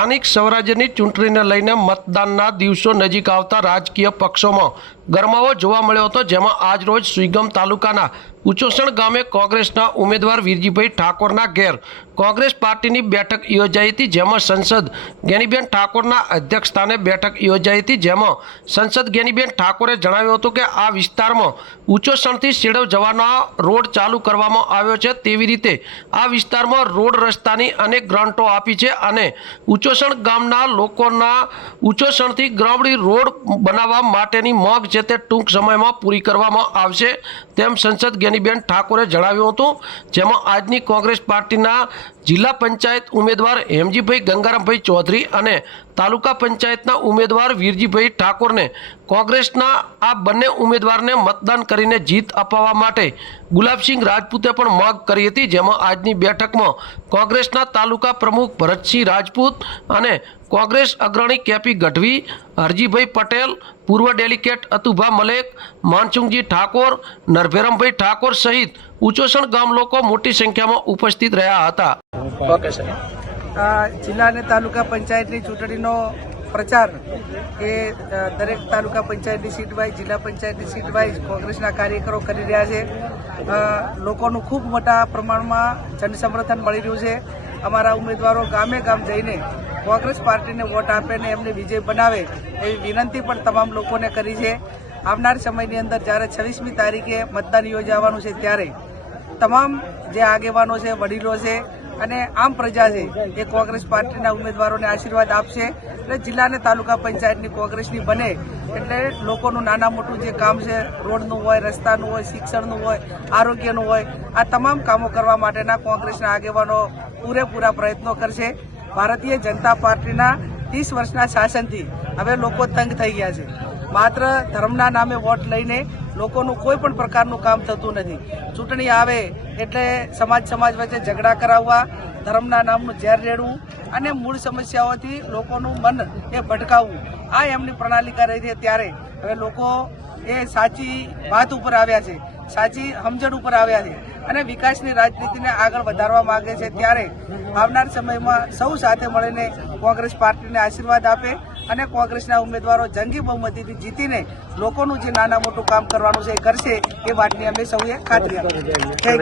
સ્થાનિક સ્વરાજ્યની ચૂંટણીને લઈને મતદાનના દિવસો નજીક આવતા રાજકીય પક્ષોમાં ગરમાવો જોવા મળ્યો હતો, જેમાં આજરોજ સુઈગામ તાલુકાના ઉચોસણ ગામે કોંગ્રેસના ઉમેદવાર વીરજીભાઈ ઠાકોરના ઘેર કોંગ્રેસ પાર્ટીની બેઠક યોજાઈ હતી, જેમાં સંસદ ગેનીબેન ઠાકોરના અધ્યક્ષસ્થાને બેઠક યોજાઈ હતી, જેમાં સંસદ ગેનીબેન ઠાકોરે જણાવ્યું હતું કે આ વિસ્તારમાં ઉચોસણથી શેડવ જવાનો રોડ ચાલુ કરવામાં આવ્યો છે, તેવી રીતે આ વિસ્તારમાં રોડ રસ્તાની અનેક ગ્રાન્ટો આપી છે અને ઉચોસણ ગામના લોકોના ઉચોસણથી ગ્રામડી રોડ બનાવવા માટેની માંગ છે તે ટૂંક સમયમાં પૂરી કરવામાં આવશે તેમ સંસદ ગેનીબેન ઠાકોરે જણાવ્યું હતું, જેમાં આજની કોંગ્રેસ પાર્ટીના જિલ્લા પંચાયત ઉમેદવાર હેમજીભાઈ ગંગારામભાઈ ચૌધરી અને તાલુકા પંચાયતના ઉમેદવાર વીરજીભાઈ ઠાકોરને કોંગ્રેસના આ બંને ઉમેદવારને મતદાન કરીને જીત અપાવવા માટે ગુલાબસિંહ રાજપૂતે પણ માંગ કરી હતી, જેમાં આજની બેઠકમાં કોંગ્રેસના તાલુકા પ્રમુખ ભરતસિંહ રાજપૂત અને કોંગ્રેસ અગ્રણી કેપી ગઢવી, હરજીભાઈ પટેલ, પૂર્વ ડેલિકેટ અતુભા મલેક, માનસુંગજી ઠાકોર, નરભેરમભાઈ ઠાકોર સહિત ઉચોસણ ગામ લોકો મોટી સંખ્યામાં ઉપસ્થિત રહ્યા હતા. જિલ્લા અને તાલુકા પંચાયતની ચૂંટણીનો પ્રચાર એ દરેક તાલુકા પંચાયતની સીટ વાઇઝ, જિલ્લા પંચાયતની સીટ વાઇઝ કોંગ્રેસના કાર્યકરો કરી રહ્યા છે. લોકોનું ખૂબ મોટા પ્રમાણમાં જનસમર્થન મળી રહ્યું છે. અમારા ઉમેદવારો ગામે ગામ જઈને કોંગ્રેસ પાર્ટીને વોટ આપે ને એમને વિજય બનાવે એવી વિનંતી પણ તમામ લોકોને કરી છે. આવનાર સમયની અંદર જ્યારે 26મી તારીખે મતદાન યોજાવાનું છે ત્યારે તમામ જે આગેવાનો છે, વડીલો છે અને આમ પ્રજા છે એ કોંગ્રેસ પાર્ટીના ઉમેદવારોને આશીર્વાદ આપશે. એટલે જિલ્લા અને તાલુકા પંચાયતની કોંગ્રેસની બને એટલે લોકોનું નાના મોટું જે કામ છે, રોડનું હોય, રસ્તાનું હોય, શિક્ષણનું હોય, આરોગ્યનું હોય, આ તમામ કામો કરવા માટેના કોંગ્રેસના આગેવાનો પૂરેપૂરા પ્રયત્નો કરશે. ભારતીય જનતા પાર્ટીના 30 વર્ષના શાસનથી હવે લોકો તંગ થઈ ગયા છે. માત્ર ધર્મના નામે વોટ લઈને લોકોનું કોઈ પણ પ્રકારનું કામ થતું નથી. ચૂંટણી આવે એટલે સમાજ વચ્ચે ઝઘડા કરાવવા, ધર્મના નામનું ઝેર રેડવું અને મૂળ સમસ્યાઓથી લોકોનું મન એ ભટકાવવું, આ એમની પ્રણાલિકા રહી છે. ત્યારે હવે લોકો એ સાચી વાત ઉપર આવ્યા છે, સાચી સમજણ ઉપર આવ્યા છે અને વિકાસની રાજનીતિને આગળ વધારવા માંગે છે. ત્યારે આવનાર સમયમાં સૌ સાથે મળીને કોંગ્રેસ પાર્ટીને આશીર્વાદ આપે અને કોંગ્રેસના ઉમેદવારો જંગી બહુમતીથી જીતીને લોકોનું જે નાના મોટું કામ કરવાનું છે એ કરશે, એ વાતની અમે સૌએ ખાતરી આપી.